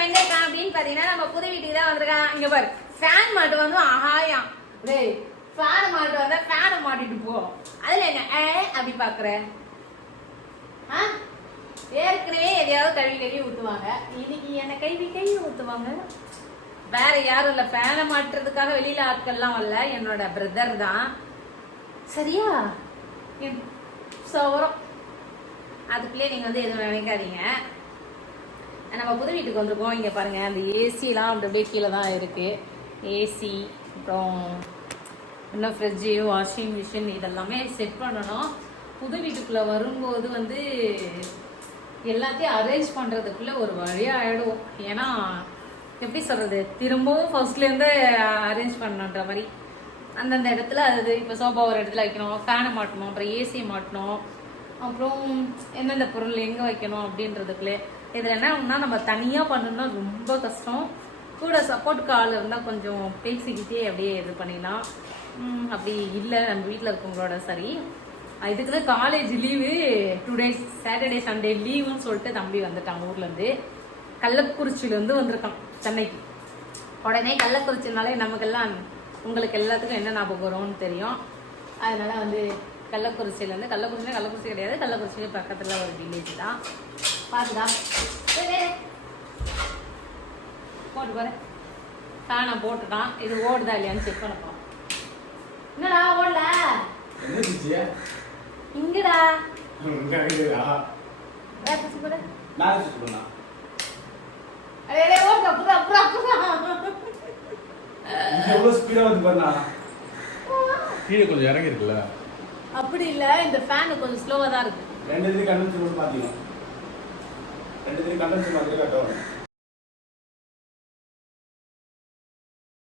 நம்ம எங்க இருக்கான் அப்படின்னு பாத்தீங்கன்னா நம்ம புது வீட்டுக்கு தான் வந்திருக்கான். இங்க பாரு. ஃபேன் மாட்டு வந்து ஆகாயம் டேய் ஃபேன் மாட்டு வந்தா ஃபேனை மாட்டிட்டு போ. அதுல என்ன ஏ அப்படி பாக்குற? ஆ? ஏற்கனவே எதையாவது கழுவி கழுவி ஊத்துவாங்க. இன்னைக்கு என்ன கைவி கைவி ஊத்துவாங்க. வேற யாரும் இல்ல. ஃபேனை மாட்டுறதுக்காக வெளியில ஆட்கள்லாம் வரல. என்னோட பிரதர் தான். சரியா? என் அதுக்குள்ளே நீங்க வந்து எதுவும் நினைக்காதீங்க. நம்ம புது வீட்டுக்கு வந்திருக்கோம். இங்கே பாருங்க அந்த ஏசிலாம் அந்த அப்படியே கீழே தான் இருக்கு ஏசி அப்புறம் இன்னும் ஃப்ரிட்ஜு வாஷிங் மிஷின் இதெல்லாமே செட் பண்ணணும். புது வீட்டுக்குள்ளே வரும்போது வந்து எல்லாத்தையும் அரேஞ்ச் பண்ணுறதுக்குள்ளே ஒரு வழியாக ஆகிடும் ஏன்னா எப்படி சொல்கிறது திரும்பவும் ஃபர்ஸ்ட்லேருந்து அரேஞ்ச் பண்ணணுன்ற மாதிரி. அந்தந்த இடத்துல அது இப்போ சோஃபா ஒரு இடத்துல வைக்கணும் ஃபேனை மாட்டணும் அப்புறம் ஏசி மாட்டணும். அப்புறம் எந்தெந்த பொருள் எங்கே வைக்கணும் அப்படின்றதுக்குள்ளே. இதில் என்ன ஒன்றா நம்ம தனியாக பண்ணணும்னா ரொம்ப கஷ்டம். கூட சப்போர்ட்டுக்கு ஆள் இருந்தால் கொஞ்சம் பேசிக்கிட்டே அப்படியே இது பண்ணிடலாம். அப்படி இல்லை நம்ம வீட்டில் இருக்கவங்களோட சரி. இதுக்கு தான் college leave two days Saturday Sunday லீவுன்னு சொல்லிட்டு தம்பி வந்துட்டான் ஊர்லேருந்து. கள்ளக்குறிச்சியிலேருந்து வந்திருக்கான் சென்னைக்கு. உடனே கள்ளக்குறிச்சினாலே நமக்கெல்லாம் உங்களுக்கு எல்லாத்துக்கும் என்ன ஞாபகம் வரும்னு தெரியும். அதனால வந்து கள்ளக்குறிச்சியிலேருந்து கள்ளக்குறிச்சினா கள்ளக்குறிச்சி கிடையாது கள்ளக்குறிச்சி பக்கத்தில் ஒரு வில்லேஜ் தான். பார்த்துதா போட்டு பாரு. காண போட்டுட்டான். இது ஓடுதா இல்லையான்னு செக் பண்ணப்போம் என்னடா ஓடல? இங்கடா. பண்ணா. பண்ணா கீழே கொஞ்சம் இறங்கி இருக்குல்ல அப்படி இல்ல இந்த ஃபேன் கொஞ்சம் ஸ்லோவா தான் இருக்கு. ரெண்டு இது கண்டென்சர் பாத்தீங்க ரெண்டு இது கண்டென்சர் மாதிரி காட்டும்